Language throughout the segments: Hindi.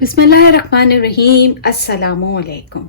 बिस्मिल्लाहिर्रहमानिर्रहीम, अस्सलामुअलैकुम।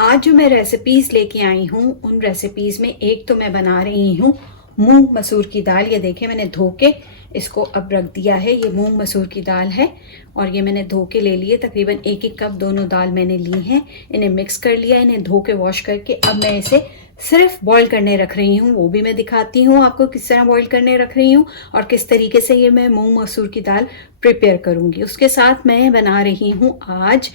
आज जो मैं रेसिपीज़ लेके आई हूँ उन रेसिपीज़ में एक तो मैं बना रही हूँ मूंग मसूर की दाल। ये देखें, मैंने धो के इसको अब रख दिया है। ये मूंग मसूर की दाल है और ये मैंने धो के ले लिए। तकरीबन एक एक कप दोनों दाल मैंने ली हैं। इन्हें मिक्स कर लिया, इन्हें धो के वॉश करके अब मैं इसे सिर्फ बॉईल करने रख रही हूँ। वो भी मैं दिखाती हूँ आपको किस तरह बॉईल करने रख रही हूँ और किस तरीके से ये मैं मूंग मसूर की दाल प्रिपेयर करूँगी। उसके साथ मैं बना रही हूँ आज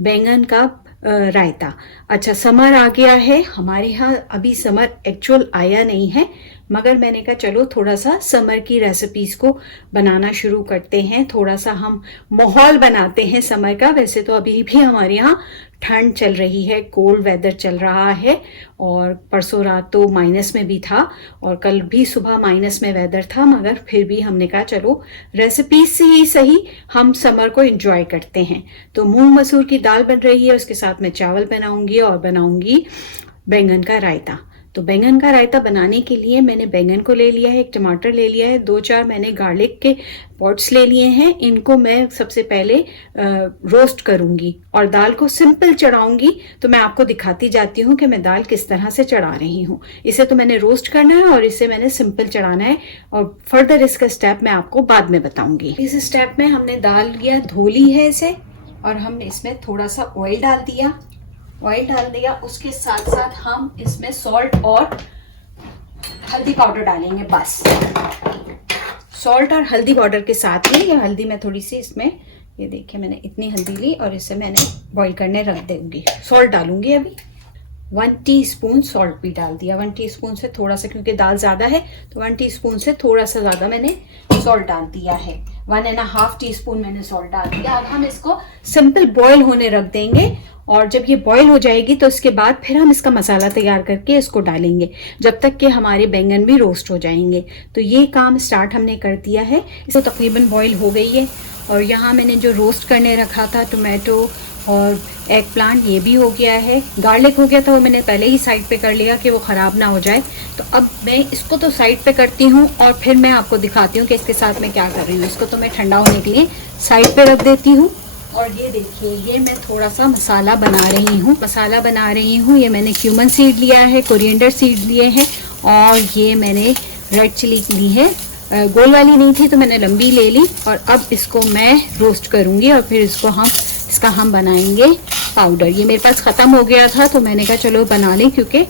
बैंगन का रायता। अच्छा, समर आ गया है हमारे यहाँ। अभी समर एक्चुअल आया नहीं है, मगर मैंने कहा चलो थोड़ा सा समर की रेसिपीज़ को बनाना शुरू करते हैं। थोड़ा सा हम माहौल बनाते हैं समर का। वैसे तो अभी भी हमारे यहाँ ठंड चल रही है, कोल्ड वेदर चल रहा है और परसों रात तो माइनस में भी था और कल भी सुबह माइनस में वेदर था, मगर फिर भी हमने कहा चलो रेसिपीज से ही सही हम समर को एंजॉय करते हैं। तो मूंग मसूर की दाल बन रही है, उसके साथ में चावल बनाऊंगी और बनाऊंगी बैंगन का रायता। तो बैंगन का रायता बनाने के लिए मैंने बैंगन को ले लिया है, एक टमाटर ले लिया है, 2-4 मैंने गार्लिक के पॉट्स ले लिए हैं। इनको मैं सबसे पहले रोस्ट करूंगी और दाल को सिंपल चढ़ाऊंगी। तो मैं आपको दिखाती जाती हूँ कि मैं दाल किस तरह से चढ़ा रही हूँ। इसे तो मैंने रोस्ट करना है और इसे मैंने सिंपल चढ़ाना है और फर्दर इसका स्टेप मैं आपको बाद में बताऊंगी। इस स्टेप में हमने दाल लिया, धो ली है इसे और हमने इसमें थोड़ा सा ऑयल डाल दिया। उसके साथ साथ हम इसमें सॉल्ट और हल्दी पाउडर डालेंगे। बस सॉल्ट और हल्दी पाउडर के साथ ही, ये हल्दी मैं थोड़ी सी इसमें, ये देखिए मैंने इतनी हल्दी ली और इसे मैंने बॉईल करने रख दूंगी। सॉल्ट डालूंगी अभी, 1 टीस्पून सॉल्ट भी डाल दिया। 1 टीस्पून से थोड़ा सा, क्योंकि दाल ज़्यादा है तो 1 टीस्पून से थोड़ा सा ज़्यादा मैंने सॉल्ट डाल दिया है। 1.5 टीस्पून मैंने सॉल्ट डाल दिया। अब हम इसको सिंपल बॉईल होने रख देंगे और जब ये बॉईल हो जाएगी तो इसके बाद फिर हम इसका मसाला तैयार करके इसको डालेंगे, जब तक कि हमारे बैंगन भी रोस्ट हो जाएंगे। तो ये काम स्टार्ट हमने कर दिया है। इसको तकरीबन बॉईल हो गई है और यहाँ मैंने जो रोस्ट करने रखा था टोमेटो और एग प्लांट, ये भी हो गया है। गार्लिक हो गया था, वो मैंने पहले ही साइड पे कर लिया कि वो ख़राब ना हो जाए। तो अब मैं इसको तो साइड पे करती हूँ और फिर मैं आपको दिखाती हूँ कि इसके साथ मैं क्या कर रही हूँ। इसको तो मैं ठंडा होने के लिए साइड पे रख देती हूँ। और ये देखिए, ये मैं थोड़ा सा मसाला बना रही हूँ। ये मैंने क्यूमन सीड लिया है, कोरिएंडर सीड लिए हैं और ये मैंने रेड चिली ली है। गोल वाली नहीं थी तो मैंने लंबी ले ली। और अब इसको मैं रोस्ट करूँगी और फिर इसका हम बनाएंगे पाउडर। ये मेरे पास ख़त्म हो गया था तो मैंने कहा चलो बना लें, क्योंकि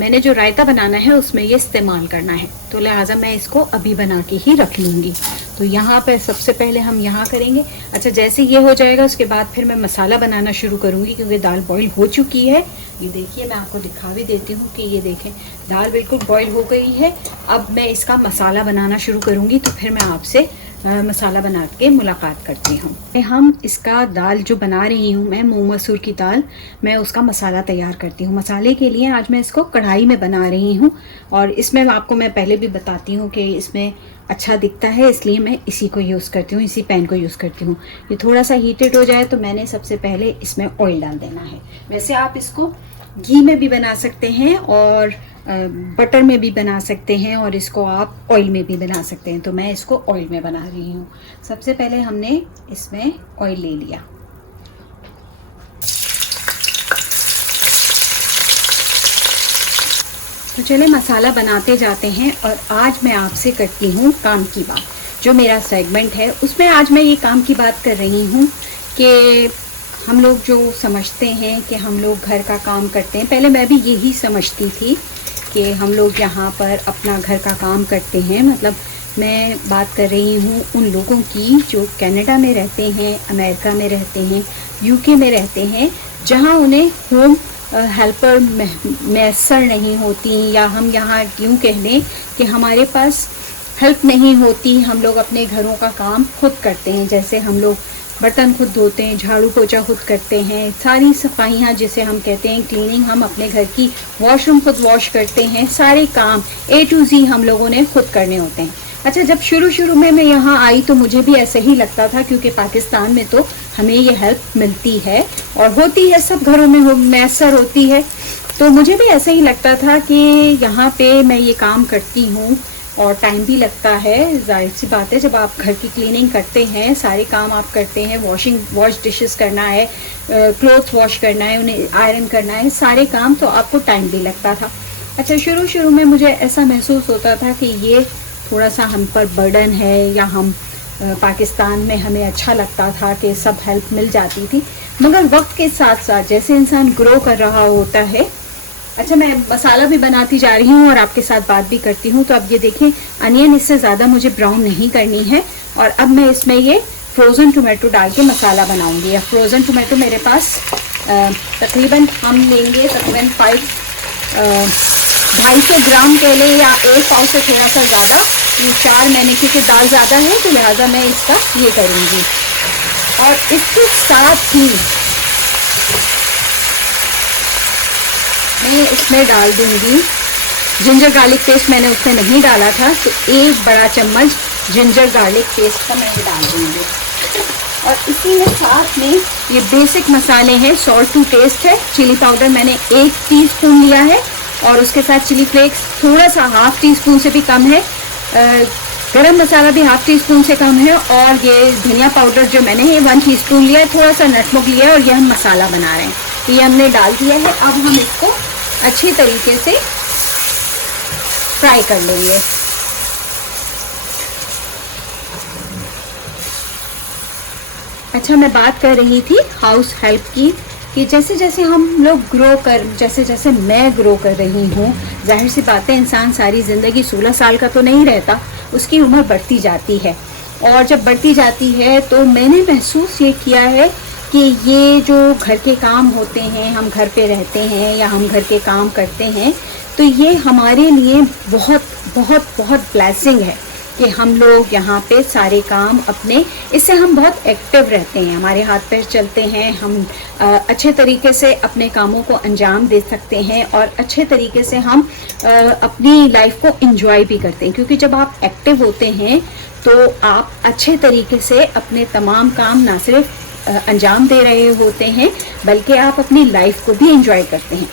मैंने जो रायता बनाना है उसमें ये इस्तेमाल करना है, तो लिहाजा मैं इसको अभी बना के ही रख लूँगी। तो यहाँ पे सबसे पहले हम यहाँ करेंगे। अच्छा, जैसे ये हो जाएगा उसके बाद फिर मैं मसाला बनाना शुरू करूँगी, क्योंकि दाल बॉईल हो चुकी है। ये देखिए, मैं आपको दिखा भी देती हूँ कि ये देखें दाल बिल्कुल बॉईल हो गई है। अब मैं इसका मसाला बनाना शुरू करूँगी, तो फिर मैं आपसे मसाला बना के मुलाकात करती हूँ। हम इसका दाल जो बना रही हूँ मैं, मूंग मसूर की दाल, मैं उसका मसाला तैयार करती हूँ। मसाले के लिए आज मैं इसको कढ़ाई में बना रही हूँ और इसमें आपको मैं पहले भी बताती हूँ कि इसमें अच्छा दिखता है, इसलिए मैं इसी को यूज़ करती हूँ, इसी पैन को यूज़ करती हूँ। ये थोड़ा सा हीटेड हो जाए तो मैंने सबसे पहले इसमें ऑयल डाल देना है। वैसे आप इसको घी में भी बना सकते हैं और बटर में भी बना सकते हैं और इसको आप ऑयल में भी बना सकते हैं। तो मैं इसको ऑयल में बना रही हूँ। सबसे पहले हमने इसमें ऑयल ले लिया। तो चले मसाला बनाते जाते हैं। और आज मैं आपसे करती हूँ काम की बात। जो मेरा सेगमेंट है उसमें आज मैं ये काम की बात कर रही हूँ कि हम लोग जो समझते हैं कि हम लोग घर का काम करते हैं, पहले मैं भी यही समझती थी कि हम लोग यहाँ पर अपना घर का काम करते हैं। मतलब मैं बात कर रही हूँ उन लोगों की जो कनाडा में रहते हैं, अमेरिका में रहते हैं, यूके में रहते हैं, जहाँ उन्हें होम हेल्पर मैसर नहीं होती, या हम यहाँ यूँ कह लें कि हमारे पास हेल्प नहीं होती। हम लोग अपने घरों का काम खुद करते हैं। जैसे हम लोग बर्तन खुद धोते हैं, झाड़ू पोछा खुद करते हैं, सारी सफाइयाँ जिसे हम कहते हैं क्लीनिंग, हम अपने घर की वॉशरूम खुद वॉश करते हैं। सारे काम A to Z हम लोगों ने खुद करने होते हैं। अच्छा, जब शुरू में मैं यहाँ आई तो मुझे भी ऐसे ही लगता था, क्योंकि पाकिस्तान में तो हमें ये हेल्प मिलती है और होती है, सब घरों में मैसर होती है। तो मुझे भी ऐसे ही लगता था कि यहाँ पे मैं ये काम करती हूँ और टाइम भी लगता है। जाहिर सी बात है, जब आप घर की क्लीनिंग करते हैं, सारे काम आप करते हैं, वॉश डिशेस करना है, क्लोथ्स वॉश करना है, उन्हें आयरन करना है, सारे काम, तो आपको टाइम भी लगता था। अच्छा, शुरू में मुझे ऐसा महसूस होता था कि ये थोड़ा सा हम पर बर्डन है, या हम पाकिस्तान में हमें अच्छा लगता था कि सब हेल्प मिल जाती थी। मगर वक्त के साथ साथ जैसे इंसान ग्रो कर रहा होता है। अच्छा, मैं मसाला भी बनाती जा रही हूँ और आपके साथ बात भी करती हूँ। तो अब ये देखें, अनियन इससे ज़्यादा मुझे ब्राउन नहीं करनी है। और अब मैं इसमें ये फ्रोज़न टोमेटो डाल के मसाला बनाऊंगी। या फ्रोज़न टोमेटो मेरे पास तकरीबन हम लेंगे तकरीबन 250 ग्राम के लिए, या 1 पाव से थोड़ा सा ज़्यादा। ये 4 मैंने, क्योंकि दाल ज़्यादा है तो लिहाजा मैं इसका ये करूँगी। और इसके साथ ही मैं इसमें डाल दूँगी जिंजर गार्लिक पेस्ट। मैंने उसमें नहीं डाला था, तो 1 बड़ा चम्मच जिंजर गार्लिक पेस्ट का मैं डाल दूँगी। और इसी में साथ में ये बेसिक मसाले हैं, सॉल्ट टू टेस्ट है, चिली पाउडर मैंने 1 टीस्पून लिया है, और उसके साथ चिली फ्लेक्स थोड़ा सा ½ टीस्पून से भी कम है, गरम मसाला भी ½ टीस्पून से कम है, और ये धनिया पाउडर जो मैंने है 1 टीस्पून लिया है, थोड़ा सा नटमग लिया है, और ये हम मसाला बना रहे हैं। तो ये हमने डाल दिया है। अब हम इसको अच्छी तरीके से फ्राई कर लेंगे। अच्छा, मैं बात कर रही थी हाउस हेल्प की, कि जैसे जैसे हम लोग जैसे जैसे मैं ग्रो कर रही हूँ, जाहिर सी बात है, इंसान सारी ज़िंदगी 16 साल का तो नहीं रहता, उसकी उम्र बढ़ती जाती है। और जब बढ़ती जाती है तो मैंने महसूस ये किया है कि ये जो घर के काम होते हैं, हम घर पे रहते हैं या हम घर के काम करते हैं, तो ये हमारे लिए बहुत बहुत बहुत ब्लेसिंग है कि हम लोग यहाँ पे सारे काम अपने, इससे हम बहुत एक्टिव रहते हैं, हमारे हाथ पैर चलते हैं, हम अच्छे तरीके से अपने कामों को अंजाम दे सकते हैं, और अच्छे तरीके से हम अपनी लाइफ को एंजॉय भी करते हैं। क्योंकि जब आप एक्टिव होते हैं तो आप अच्छे तरीके से अपने तमाम काम ना सिर्फ अंजाम दे रहे होते हैं, बल्कि आप अपनी लाइफ को भी एंजॉय करते हैं।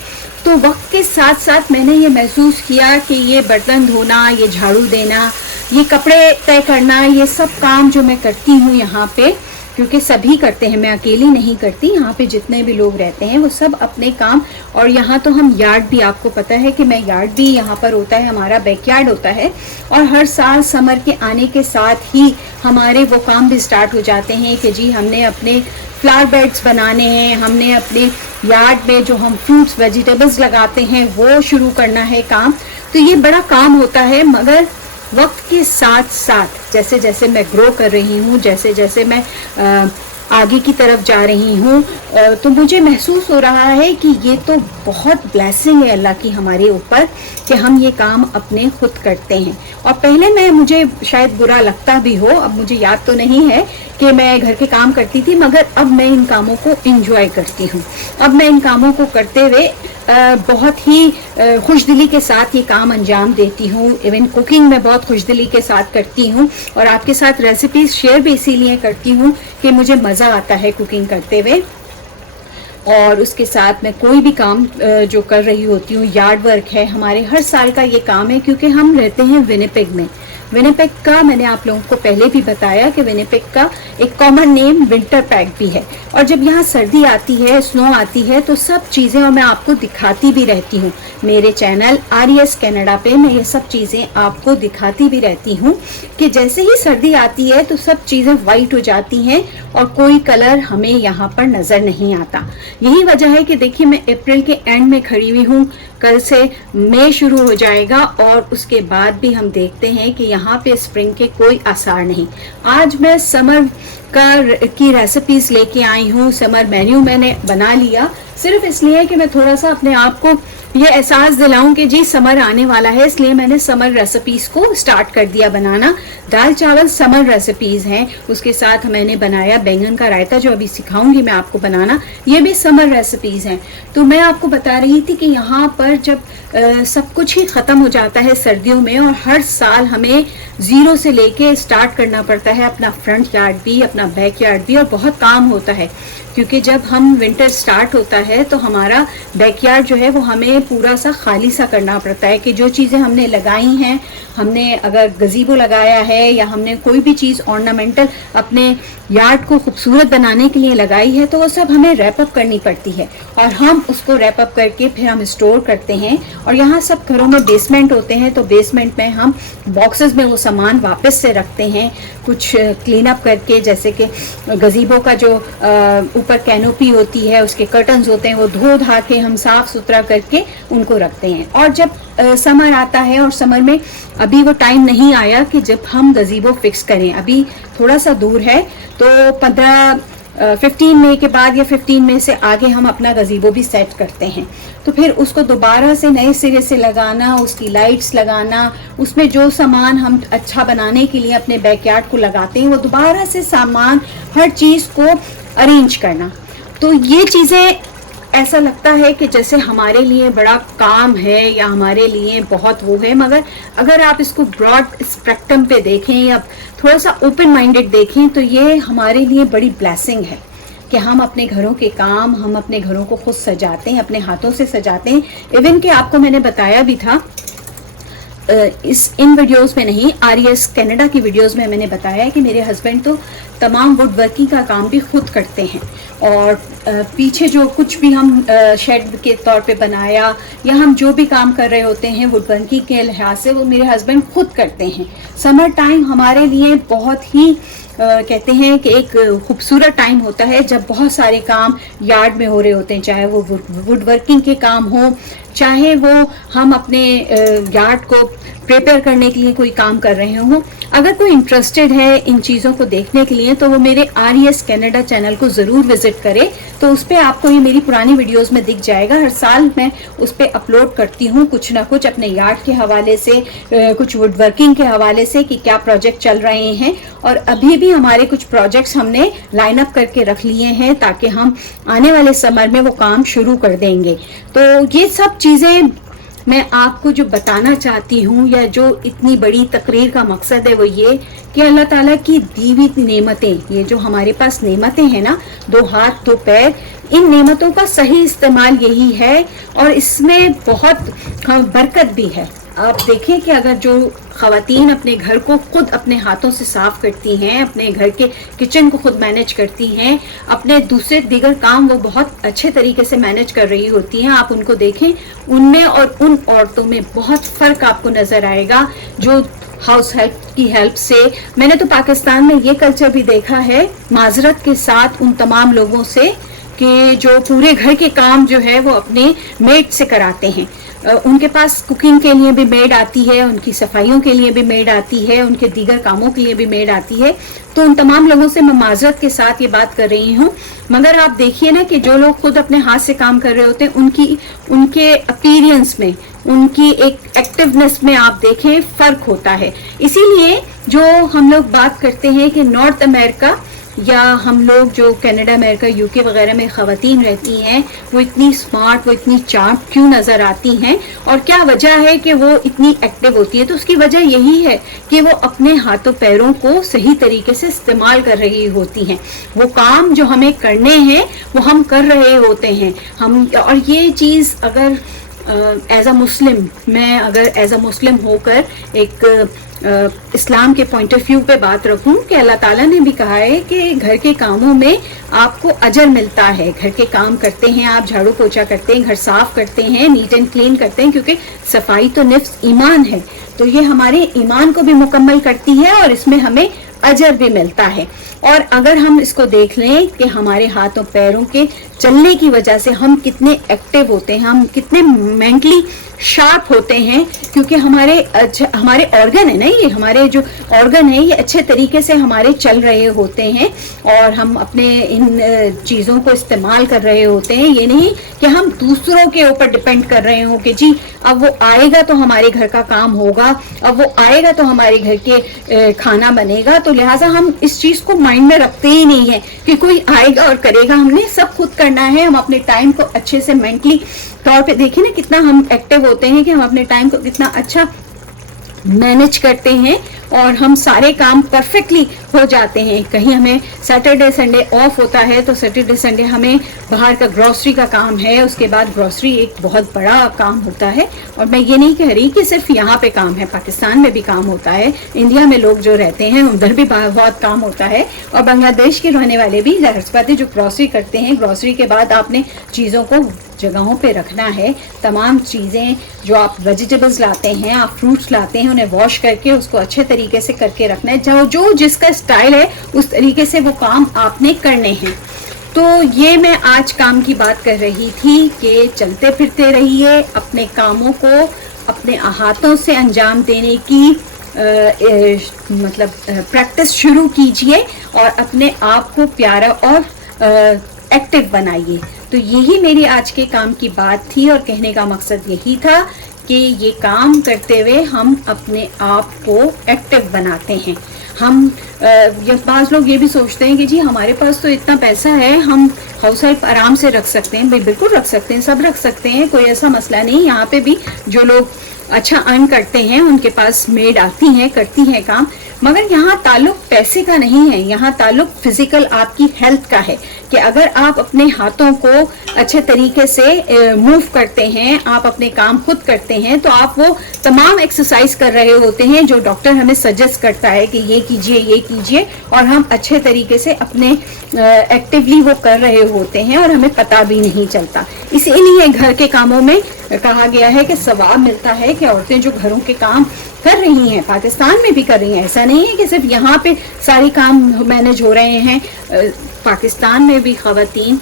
तो वक्त के साथ साथ मैंने ये महसूस किया कि ये बर्तन धोना, ये झाड़ू देना, ये कपड़े तय करना, ये सब काम जो मैं करती हूँ यहाँ पे, क्योंकि सभी करते हैं, मैं अकेली नहीं करती, यहाँ पे जितने भी लोग रहते हैं वो सब अपने काम। और यहाँ तो हम यार्ड भी, आपको पता है कि मैं यार्ड भी यहाँ पर होता है, हमारा बैकयार्ड होता है, और हर साल समर के आने के साथ ही हमारे वो काम भी स्टार्ट हो जाते हैं कि जी हमने अपने फ्लावर बेड्स बनाने हैं, हमने अपने यार्ड में जो हम फ्रूट्स वेजिटेबल्स लगाते हैं वो शुरू करना है काम। तो ये बड़ा काम होता है। मगर वक्त के साथ साथ जैसे जैसे मैं ग्रो कर रही हूँ, जैसे जैसे मैं आगे की तरफ जा रही हूँ, तो मुझे महसूस हो रहा है कि ये तो बहुत ब्लेसिंग है अल्लाह की हमारे ऊपर कि हम ये काम अपने खुद करते हैं। और पहले मुझे शायद बुरा लगता भी हो, अब मुझे याद तो नहीं है कि मैं घर के काम करती थी, मगर अब मैं इन कामों को एंजॉय करती हूँ। अब मैं इन कामों को करते हुए बहुत ही खुशदिली के साथ ये काम अंजाम देती हूँ। इवन कुकिंग में बहुत खुशदिली के साथ करती हूँ, और आपके साथ रेसिपीज शेयर भी इसीलिए करती हूँ कि मुझे मज़ा आता है कुकिंग करते हुए। और उसके साथ मैं कोई भी काम जो कर रही होती हूँ, यार्ड वर्क है, हमारे हर साल का ये काम है, क्योंकि हम रहते हैं विनिपेग में। विनिपेग का मैंने आप लोगों को पहले भी बताया कि विनिपेग का एक कॉमन नेम विंटर पैग भी है। और जब यहाँ सर्दी आती है, स्नो आती है, तो सब चीज़ें, और मैं आपको दिखाती भी रहती हूँ मेरे चैनल RES कनाडा पे, मैं ये सब चीज़ें आपको दिखाती भी रहती हूँ कि जैसे ही सर्दी आती है तो सब चीज़ें वाइट हो जाती हैं और कोई कलर हमें यहाँ पर नज़र नहीं आता। यही वजह है कि देखिए, मैं अप्रैल के एंड में खड़ी हुई हूँ, कल से मई शुरू हो जाएगा, और उसके बाद भी हम देखते हैं कि यहाँ पे स्प्रिंग के कोई आसार नहीं। आज मैं समर की रेसिपीज लेके आई हूँ। समर मेन्यू मैंने बना लिया सिर्फ इसलिए कि मैं थोड़ा सा अपने आप को ये एहसास दिलाऊं कि जी समर आने वाला है, इसलिए मैंने समर रेसिपीज को स्टार्ट कर दिया बनाना। दाल चावल समर रेसिपीज हैं, उसके साथ मैंने बनाया बैंगन का रायता, जो अभी सिखाऊंगी मैं आपको बनाना, ये भी समर रेसिपीज हैं। तो मैं आपको बता रही थी कि यहाँ पर जब सब कुछ ही खत्म हो जाता है सर्दियों में, और हर साल हमें जीरो से लेके स्टार्ट करना पड़ता है, अपना फ्रंट यार्ड भी, अपना बैक यार्ड भी, और बहुत काम होता है। क्योंकि जब हम विंटर स्टार्ट होता है तो हमारा बैकयार्ड जो है वो हमें पूरा सा खाली सा करना पड़ता है कि जो चीज़ें हमने लगाई हैं, हमने अगर गजीबो लगाया है या हमने कोई भी चीज़ ऑर्नामेंटल अपने यार्ड को खूबसूरत बनाने के लिए लगाई है, तो वो सब हमें रैप अप करनी पड़ती है और हम उसको रैप अप करके फिर हम स्टोर करते हैं। और यहाँ सब घरों में बेसमेंट होते हैं, तो बेसमेंट में हम बॉक्सेस में वो सामान वापस से रखते हैं, कुछ क्लीन अप करके, जैसे कि गजीबो का जो ऊपर कैनोपी होती है, उसके कर्टन्स होते हैं, वो धो धा के हम साफ सुथरा करके उनको रखते हैं। और जब समर आता है, और समर में अभी वो टाइम नहीं आया कि जब हम गजीबो फिक्स करें, अभी थोड़ा सा दूर है, तो 15 मई के बाद या 15 मई से आगे हम अपना गजीबो भी सेट करते हैं। तो फिर उसको दोबारा से नए सिरे से लगाना, उसकी लाइट्स लगाना, उसमें जो सामान हम अच्छा बनाने के लिए अपने बैकयार्ड को लगाते हैं, वो दोबारा से सामान हर चीज़ को अरेंज करना। तो ये चीज़ें ऐसा लगता है कि जैसे हमारे लिए बड़ा काम है या हमारे लिए बहुत वो है, मगर अगर आप इसको ब्रॉड स्पेक्ट्रम पे देखें या थोड़ा सा ओपन माइंडेड देखें, तो ये हमारे लिए बड़ी ब्लेसिंग है कि हम अपने घरों के काम, हम अपने घरों को खुद सजाते हैं, अपने हाथों से सजाते हैं। इवन कि आपको मैंने बताया भी था इन वीडियोस में नहीं, RES कनाडा की वीडियोस में मैंने बताया है कि मेरे हस्बैंड तो तमाम वुड वर्किंग का काम भी खुद करते हैं, और पीछे जो कुछ भी हम शेड के तौर पे बनाया या हम जो भी काम कर रहे होते हैं वुड वर्किंग के लिहाज से, वो मेरे हस्बैंड खुद करते हैं। समर टाइम हमारे लिए बहुत ही कहते हैं कि एक खूबसूरत टाइम होता है, जब बहुत सारे काम यार्ड में हो रहे होते हैं, चाहे वो वुड वर्किंग के काम हो, चाहे वो हम अपने यार्ड को प्रिपेयर करने के लिए कोई काम कर रहे हों। अगर कोई इंटरेस्टेड है इन चीज़ों को देखने के लिए, तो वो मेरे RES कनाडा चैनल को ज़रूर विजिट करे, तो उस पर आपको ये मेरी पुरानी वीडियोस में दिख जाएगा। हर साल मैं उस पर अपलोड करती हूँ कुछ ना कुछ, अपने यार्ड के हवाले से, कुछ वुड वर्किंग के हवाले से कि क्या प्रोजेक्ट चल रहे हैं। और अभी भी हमारे कुछ प्रोजेक्ट्स हमने लाइन अप करके रख लिए हैं, ताकि हम आने वाले समर में वो काम शुरू कर देंगे। तो ये सब चीज़ें मैं आपको जो बताना चाहती हूँ, या जो इतनी बड़ी तकरीर का मकसद है, वो ये कि अल्लाह ताला की दी हुई नेमतें, ये जो हमारे पास नेमतें हैं ना, 2 हाथ 2 पैर, इन नेमतों का सही इस्तेमाल यही है, और इसमें बहुत बरकत भी है। आप देखें कि अगर जो ख़वातीन अपने घर को खुद अपने हाथों से साफ करती हैं, अपने घर के किचन को खुद मैनेज करती हैं, अपने दूसरे दीगर काम वो बहुत अच्छे तरीके से मैनेज कर रही होती हैं, आप उनको देखें, उनमें और उन औरतों में बहुत फ़र्क आपको नज़र आएगा जो हाउस हेल्प की हेल्प से। मैंने तो पाकिस्तान में ये कल्चर भी देखा है, माजरत के साथ उन तमाम लोगों से, कि जो पूरे घर के काम जो है वो अपने मेड से कराते हैं। उनके पास कुकिंग के लिए भी मेड आती है, उनकी सफाइयों के लिए भी मेड आती है, उनके दीगर कामों के लिए भी मेड आती है। तो उन तमाम लोगों से मैं माजरत के साथ ये बात कर रही हूँ, मगर आप देखिए ना कि जो लोग खुद अपने हाथ से काम कर रहे होते हैं, उनके अपीयरेंस में, उनकी एक एक्टिवनेस में आप देखें फ़र्क होता है। इसीलिए जो हम लोग बात करते हैं कि नॉर्थ अमेरिका या हम लोग जो कनाडा, अमेरिका, UK वगैरह में ख़वातीन रहती हैं, वो इतनी स्मार्ट, वो इतनी चार्म क्यों नज़र आती हैं, और क्या वजह है कि वो इतनी एक्टिव होती है? तो उसकी वजह यही है कि वो अपने हाथों पैरों को सही तरीके से इस्तेमाल कर रही होती हैं। वो काम जो हमें करने हैं वो हम कर रहे होते हैं हम। और ये चीज़ अगर एज अ मुस्लिम, मैं अगर एज अ मुस्लिम होकर एक इस्लाम के पॉइंट ऑफ व्यू पे बात रखूं कि अल्लाह ताला ने भी कहा है कि घर के कामों में आपको अजर मिलता है। घर के काम करते हैं आप, झाड़ू पोछा करते हैं, घर साफ करते हैं, नीट एंड क्लीन करते हैं, क्योंकि सफाई तो निफ्स ईमान है, तो ये हमारे ईमान को भी मुकम्मल करती है और इसमें हमें अजर भी मिलता है। और अगर हम इसको देख लें कि हमारे हाथों पैरों के चलने की वजह से हम कितने एक्टिव होते हैं, हम कितने मेंटली शार्प होते हैं, क्योंकि हमारे ऑर्गन है ना, ये हमारे जो ऑर्गन है ये अच्छे तरीके से हमारे चल रहे होते हैं, और हम अपने इन चीज़ों को इस्तेमाल कर रहे होते हैं। ये नहीं कि हम दूसरों के ऊपर डिपेंड कर रहे हो कि जी अब वो आएगा तो हमारे घर का काम होगा, अब वो आएगा तो हमारे घर के खाना बनेगा। तो लिहाजा हम इस चीज़ को माइंड में रखते ही नहीं है कि कोई आएगा और करेगा, हमने सब खुद करना है। हम अपने टाइम को अच्छे से मेंटली तौर पे देखिए ना कितना हम एक्टिव होते हैं कि हम अपने टाइम को कितना अच्छा मैनेज करते हैं, और हम सारे काम परफेक्टली हो जाते हैं। कहीं हमें सैटरडे संडे ऑफ होता है तो सैटरडे संडे हमें बाहर का ग्रॉसरी का काम है, उसके बाद ग्रॉसरी एक बहुत बड़ा काम होता है। और मैं ये नहीं कह रही कि सिर्फ यहाँ पे काम है, पाकिस्तान में भी काम होता है, इंडिया में लोग जो रहते हैं उधर भी बहुत काम होता है, और बांग्लादेश के रहने वाले भी जाहिर सी बात है जो ग्रॉसरी करते हैं। ग्रॉसरी के बाद आपने चीज़ों को जगहों पे रखना है। तमाम चीज़ें जो आप वेजिटेबल्स लाते हैं, आप फ्रूट्स लाते हैं, उन्हें वॉश करके उसको अच्छे तरीके से करके रखना है। जो जिसका स्टाइल है उस तरीके से वो काम आपने करने हैं। तो ये मैं आज काम की बात कर रही थी कि चलते फिरते रहिए, अपने कामों को अपने हाथों से अंजाम देने की मतलब प्रैक्टिस शुरू कीजिए और अपने आप को प्यारा और एक्टिव बनाइए। तो यही मेरी आज के काम की बात थी और कहने का मकसद यही था कि ये काम करते हुए हम अपने आप को एक्टिव बनाते हैं। हम बाज़ लोग ये भी सोचते हैं कि जी हमारे पास तो इतना पैसा है, हम हाउस वाइफ आराम से रख सकते हैं। बिल्कुल रख सकते हैं, सब रख सकते हैं, कोई ऐसा मसला नहीं। यहाँ पे भी जो लोग अच्छा अर्न करते हैं उनके पास मेड आती हैं, करती हैं काम, मगर यहाँ ताल्लुक पैसे का नहीं है, यहाँ ताल्लुक फिजिकल आपकी हेल्थ का है कि अगर आप अपने हाथों को अच्छे तरीके से मूव करते हैं, आप अपने काम खुद करते हैं, तो आप वो तमाम एक्सरसाइज कर रहे होते हैं जो डॉक्टर हमें सजेस्ट करता है कि ये कीजिए, और हम अच्छे तरीके से अपने एक्टिवली वो कर रहे होते हैं और हमें पता भी नहीं चलता। इसीलिए घर के कामों में कहा गया है कि सवाब मिलता है कि औरतें जो घरों के काम कर रही हैं, पाकिस्तान में भी कर रही हैं, ऐसा नहीं है कि सिर्फ यहाँ पे सारे काम मैनेज हो रहे हैं। पाकिस्तान में भी ख़वातीन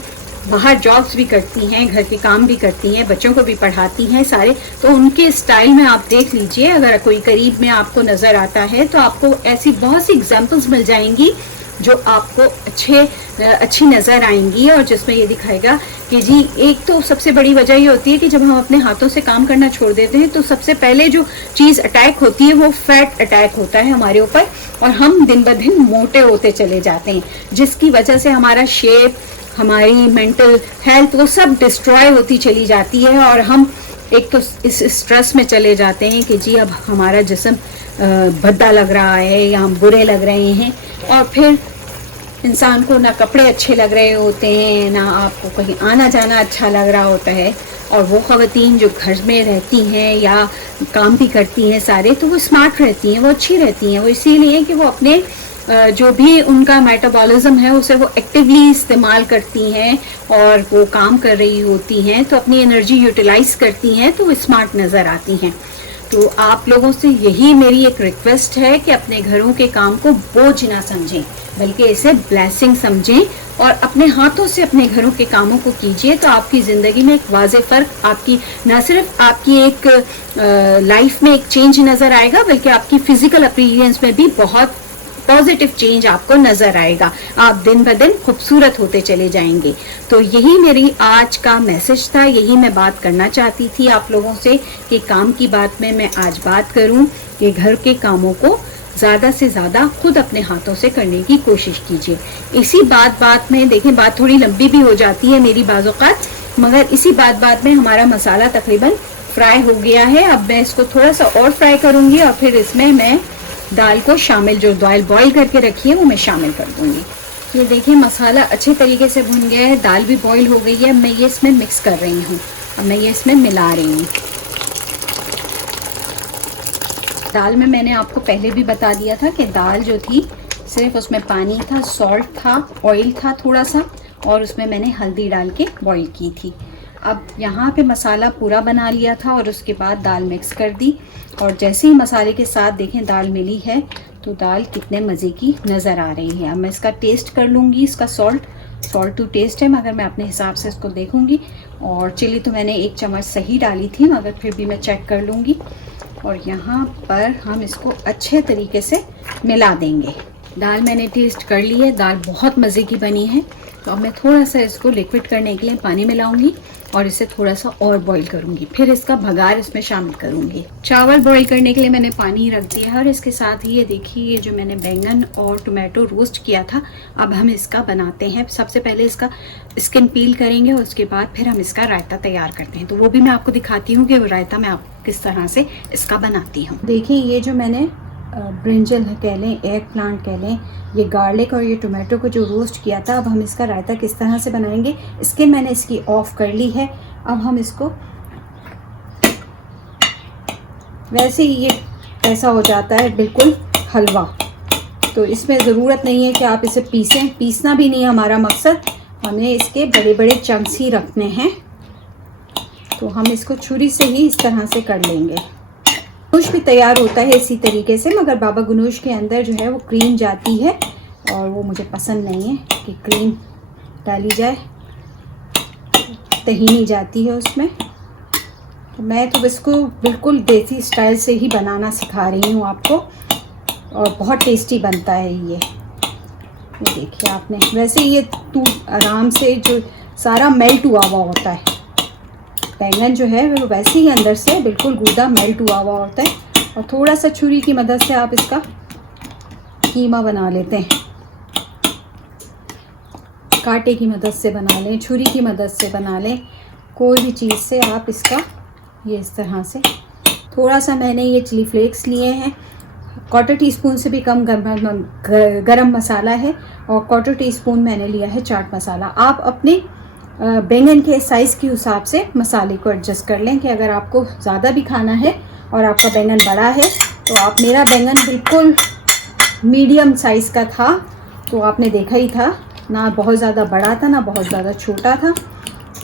बाहर जॉब्स भी करती हैं, घर के काम भी करती हैं, बच्चों को भी पढ़ाती हैं सारे। तो उनके स्टाइल में आप देख लीजिए, अगर कोई करीब में आपको नज़र आता है तो आपको ऐसी बहुत सी एग्जाम्पल्स मिल जाएंगी जो आपको अच्छी नज़र आएंगी और जिसमें ये दिखाएगा कि जी एक तो सबसे बड़ी वजह ये होती है कि जब हम अपने हाथों से काम करना छोड़ देते हैं तो सबसे पहले जो चीज़ अटैक होती है वो फैट अटैक होता है हमारे ऊपर, और हम दिन ब दिन मोटे होते चले जाते हैं, जिसकी वजह से हमारा शेप, हमारी मेंटल हेल्थ वो सब डिस्ट्रॉय होती चली जाती है। और हम एक तो इस स्ट्रेस में चले जाते हैं कि जी अब हमारा जिस्म भद्दा लग रहा है या हम बुरे लग रहे हैं, और फिर इंसान को ना कपड़े अच्छे लग रहे होते हैं, ना आपको कहीं आना जाना अच्छा लग रहा होता है। और वो ख़वातीन जो घर में रहती हैं या काम भी करती हैं सारे, तो वो स्मार्ट रहती हैं, वो अच्छी रहती हैं। वो इसीलिए कि वो अपने जो भी उनका मेटाबॉलिज्म है उसे वो एक्टिवली इस्तेमाल करती हैं और वो काम कर रही होती हैं, तो अपनी एनर्जी यूटिलाइज करती हैं, तो वो स्मार्ट नज़र आती हैं। तो आप लोगों से यही मेरी एक रिक्वेस्ट है कि अपने घरों के काम को बोझ ना समझें, बल्कि इसे ब्लेसिंग समझें और अपने हाथों से अपने घरों के कामों को कीजिए। तो आपकी ज़िंदगी में एक वाज़ेह फ़र्क, आपकी न सिर्फ आपकी एक लाइफ में एक चेंज नज़र आएगा, बल्कि आपकी फ़िज़िकल अपीयरेंस में भी बहुत पॉजिटिव चेंज आपको नजर आएगा। आप दिन ब दिन खूबसूरत होते चले जाएंगे। तो यही मेरी आज का मैसेज था, यही मैं बात करना चाहती थी आप लोगों से कि काम की बात में मैं आज बात करूं कि घर के कामों को ज़्यादा से ज़्यादा खुद अपने हाथों से करने की कोशिश कीजिए। इसी बात में देखें, बात थोड़ी लंबी भी हो जाती है मेरी बाज़ौक़ात, मगर इसी बात में हमारा मसाला तकरीबन फ्राई हो गया है। अब मैं इसको थोड़ा सा और फ्राई करूँगी और फिर इसमें मैं दाल को शामिल, जो दाल बॉईल करके रखी है वो मैं शामिल कर दूंगी। ये देखिए मसाला अच्छे तरीके से भुन गया है, दाल भी बॉईल हो गई है। मैं ये इसमें मिक्स कर रही हूँ, अब मैं ये इसमें मिला रही हूँ। दाल में मैंने आपको पहले भी बता दिया था कि दाल जो थी सिर्फ उसमें पानी था, सॉल्ट था, ऑयल था थोड़ा सा, और उसमें मैंने हल्दी डाल के बॉईल की थी। अब यहाँ पे मसाला पूरा बना लिया था और उसके बाद दाल मिक्स कर दी, और जैसे ही मसाले के साथ देखें दाल मिली है तो दाल कितने मज़े की नज़र आ रही है। अब मैं इसका टेस्ट कर लूँगी, इसका सॉल्ट टू टेस्ट है, मगर मैं अपने हिसाब से इसको देखूँगी। और चिली तो मैंने 1 चम्मच सही डाली थी, मगर फिर भी मैं चेक कर लूँगी। और यहाँ पर हम इसको अच्छे तरीके से मिला देंगे। दाल मैंने टेस्ट कर ली है, दाल बहुत मज़े की बनी है। तो अब मैं थोड़ा सा इसको लिक्विड करने के लिए पानी मिलाऊंगी और इसे थोड़ा सा और बॉईल करूंगी, फिर इसका भगार इसमें शामिल करूंगी। चावल बॉईल करने के लिए मैंने पानी रख दिया है और इसके साथ ही ये देखिए ये जो मैंने बैंगन और टोमेटो रोस्ट किया था, अब हम इसका बनाते हैं। सबसे पहले इसका स्किन पील करेंगे और उसके बाद फिर हम इसका रायता तैयार करते हैं। तो वो भी मैं आपको दिखाती हूँ कि वो रायता मैं आप किस तरह से इसका बनाती हूँ। देखिए ये जो मैंने ब्रिंजल कह लें, एग प्लांट कह लें, ये गार्लिक और ये टोमेटो को जो रोस्ट किया था। अब हम इसका रायता किस तरह से बनाएंगे, स्किन मैंने इसकी ऑफ कर ली है। अब हम इसको वैसे ही, ये ऐसा हो जाता है बिल्कुल हलवा, तो इसमें ज़रूरत नहीं है कि आप इसे पीसें, पीसना भी नहीं है हमारा मकसद, हमें इसके बड़े बड़े चंक्स ही रखने हैं। तो हम इसको छुरी से ही इस तरह से कर लेंगे। गुनूश भी तैयार होता है इसी तरीके से, मगर बाबा गुनूश के अंदर जो है वो क्रीम जाती है और वो मुझे पसंद नहीं है कि क्रीम डाली जाए, तहीनी जाती है उसमें। तो मैं तो इसको बिल्कुल देसी स्टाइल से ही बनाना सिखा रही हूँ आपको, और बहुत टेस्टी बनता है ये देखिए आपने। वैसे ये आराम से जो सारा मेल्ट हुआ हुआ होता है, बैंगन जो है वो वैसे ही अंदर से बिल्कुल गूदा मेल्ट हुआ हुआ होता है। और थोड़ा सा छुरी की मदद से आप इसका कीमा बना लेते हैं, कांटे की मदद से बना लें, छुरी की मदद से बना लें, कोई भी चीज़ से आप इसका ये इस तरह से। थोड़ा सा मैंने ये चिली फ्लेक्स लिए हैं, 1/4 टीस्पून से भी कम गरम मसाला है, और 1/4 टीस्पून मैंने लिया है चाट मसाला। आप अपने बैंगन के साइज़ के हिसाब से मसाले को एडजस्ट कर लें कि अगर आपको ज़्यादा भी खाना है और आपका बैंगन बड़ा है तो आप, मेरा बैंगन बिल्कुल मीडियम साइज़ का था, तो आपने देखा ही था, ना बहुत ज़्यादा बड़ा था ना बहुत ज़्यादा छोटा था,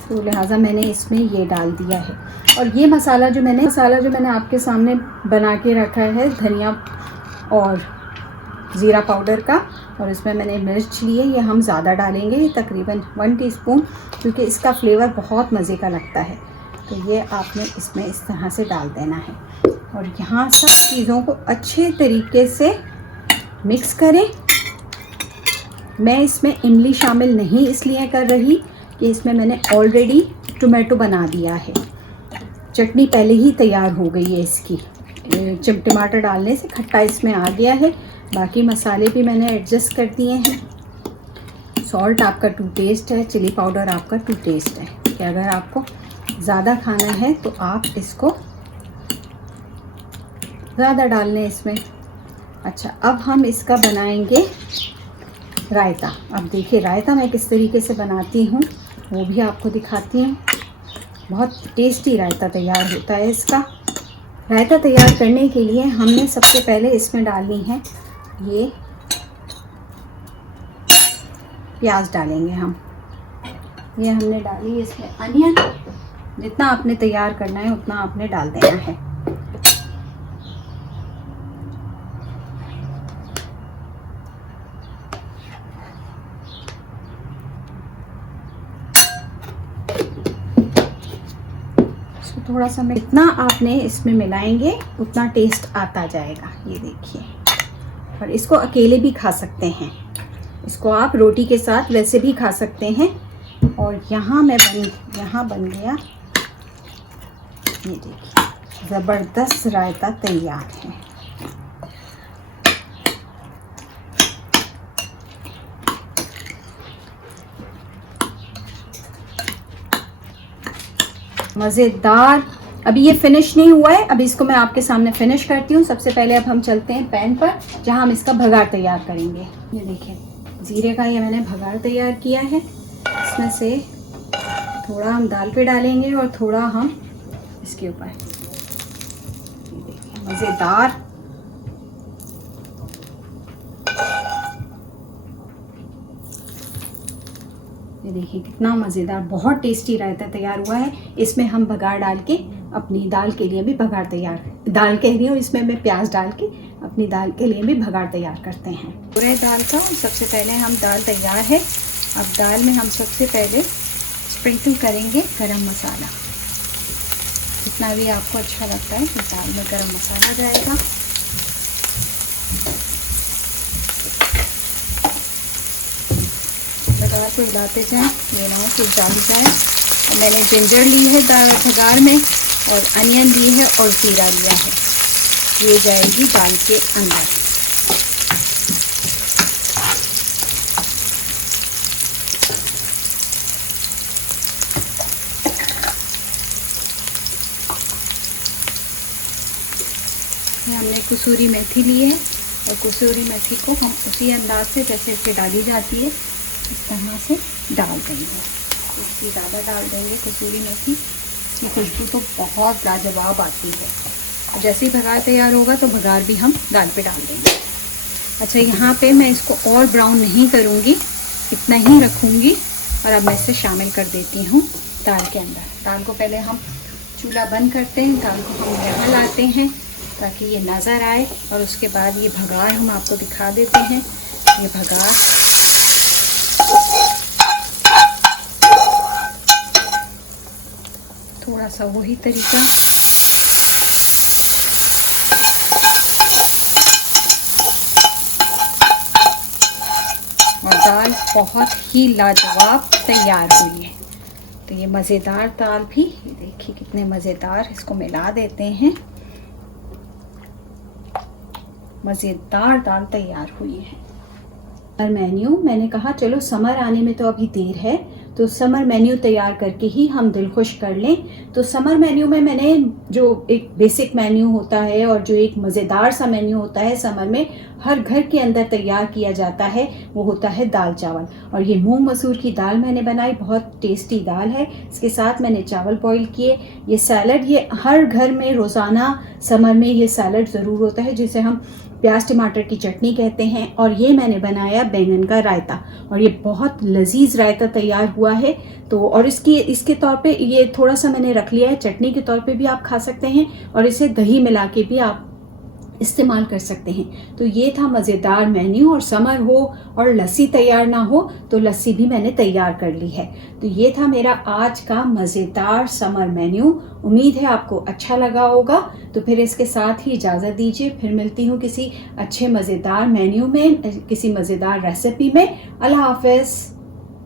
तो लिहाजा मैंने इसमें ये डाल दिया है। और ये मसाला जो मैंने आपके सामने बना के रखा है, धनिया और ज़ीरा पाउडर का, और इसमें मैंने मिर्च लिए, ये हम ज़्यादा डालेंगे, तकरीबन 1 टीस्पून, क्योंकि इसका फ्लेवर बहुत मज़े का लगता है। तो ये आपने इसमें इस तरह से डाल देना है, और यहाँ सब चीज़ों को अच्छे तरीके से मिक्स करें। मैं इसमें इमली शामिल नहीं इसलिए कर रही कि इसमें मैंने ऑलरेडी टोमेटो बना दिया है, चटनी पहले ही तैयार हो गई है इसकी, टमाटर डालने से खट्टा इसमें आ गया है। बाकी मसाले भी मैंने एडजस्ट कर दिए हैं। सॉल्ट आपका टू टेस्ट है, चिली पाउडर आपका टू टेस्ट है, कि अगर आपको ज़्यादा खाना है तो आप इसको ज़्यादा डाल लें इसमें। अच्छा, अब हम इसका बनाएंगे रायता। अब देखिए रायता मैं किस तरीके से बनाती हूँ वो भी आपको दिखाती हूँ। बहुत टेस्टी रायता तैयार होता है इसका। रायता तैयार करने के लिए हमने सबसे पहले इसमें डालनी है, ये प्याज डालेंगे हम। ये हमने डाली इसमें अनियन, जितना आपने तैयार करना है उतना आपने डाल देना है। थोड़ा सा जितना आपने इसमें मिलाएंगे उतना टेस्ट आता जाएगा। ये देखिए, और इसको अकेले भी खा सकते हैं, इसको आप रोटी के साथ वैसे भी खा सकते हैं। और यहाँ बन गया, ये देखिए ज़बरदस्त रायता तैयार है। मज़ेदार। अभी ये फिनिश नहीं हुआ है, अभी इसको मैं आपके सामने फिनिश करती हूँ। सबसे पहले अब हम चलते हैं पैन पर, जहाँ हम इसका भगार तैयार करेंगे। ये देखिए ज़ीरे का ये मैंने भगार तैयार किया है। इसमें से थोड़ा हम दाल पे डालेंगे और थोड़ा हम इसके ऊपर। ये देखिए मज़ेदार। ये देखिए कितना मज़ेदार, बहुत टेस्टी रायता तैयार हुआ है। इसमें हम भगार डाल के अपनी दाल के लिए भी भगार तैयार, दाल कह रही हूँ, इसमें मैं प्याज डाल के अपनी दाल के लिए भी भगार तैयार करते हैं। पूरे दाल का सबसे पहले हम दाल तैयार है। अब दाल में हम सबसे पहले स्प्रिंकल करेंगे गरम मसाला। जितना भी आपको अच्छा लगता है तो दाल में गरम मसाला जाएगा। भगार को हिलाते जाएं, ये ना हो कि जल जाए। और मैंने जिंजर ली है भगार में, और अनियन ली है और जीरा लिया है, ये जाएगी दाल के अंदर। हमने कसूरी मेथी ली है और कसूरी मेथी को हम उसी अंदाज से जैसे इसे डाली जाती है इस तरह से डाल देंगे। इसकी ज़्यादा डाल देंगे कसूरी मेथी, इसकी खुशबू तो बहुत लाजवाब आती है। जैसे ही भगार तैयार होगा तो भगार भी हम दाल पे डाल देंगे। अच्छा, यहाँ पे मैं इसको और ब्राउन नहीं करूँगी, इतना ही रखूँगी और अब मैं इसे शामिल कर देती हूँ दाल के अंदर। दाल को पहले हम चूल्हा बंद करते हैं, दाल को हम यहाँ लाते हैं ताकि ये नज़र आए और उसके बाद ये भगार हम आपको दिखा देते हैं। ये भगार थोड़ा सा वही तरीका, और दाल बहुत ही लाजवाब तैयार हुई है। तो ये मज़ेदार दाल भी, ये देखिए कितने मज़ेदार, इसको मिला देते हैं। मज़ेदार दाल तैयार हुई है। और मेन्यू, मैंने कहा चलो समर आने में तो अभी देर है तो समर मेन्यू तैयार करके ही हम दिल खुश कर लें। तो समर मेन्यू में मैंने जो एक बेसिक मेन्यू होता है और जो एक मज़ेदार सा मेन्यू होता है समर में हर घर के अंदर तैयार किया जाता है, वो होता है दाल चावल। और ये मूंग मसूर की दाल मैंने बनाई, बहुत टेस्टी दाल है। इसके साथ मैंने चावल बॉईल किए। ये सैलड, ये हर घर में रोज़ाना समर में ये सैलड ज़रूर होता है जिसे हम प्याज टमाटर की चटनी कहते हैं। और ये मैंने बनाया बैंगन का रायता, और ये बहुत लजीज रायता तैयार हुआ है। तो और इसके तौर पे ये थोड़ा सा मैंने रख लिया है, चटनी के तौर पे भी आप खा सकते हैं और इसे दही मिला के भी आप इस्तेमाल कर सकते हैं। तो ये था मज़ेदार मेन्यू। और समर हो और लस्सी तैयार ना हो तो लस्सी भी मैंने तैयार कर ली है। तो ये था मेरा आज का मज़ेदार समर मेन्यू। उम्मीद है आपको अच्छा लगा होगा। तो फिर इसके साथ ही इजाज़त दीजिए, फिर मिलती हूँ किसी अच्छे मज़ेदार मेन्यू में, किसी मज़ेदार रेसिपी में। अल्लाह हाफ़िज़।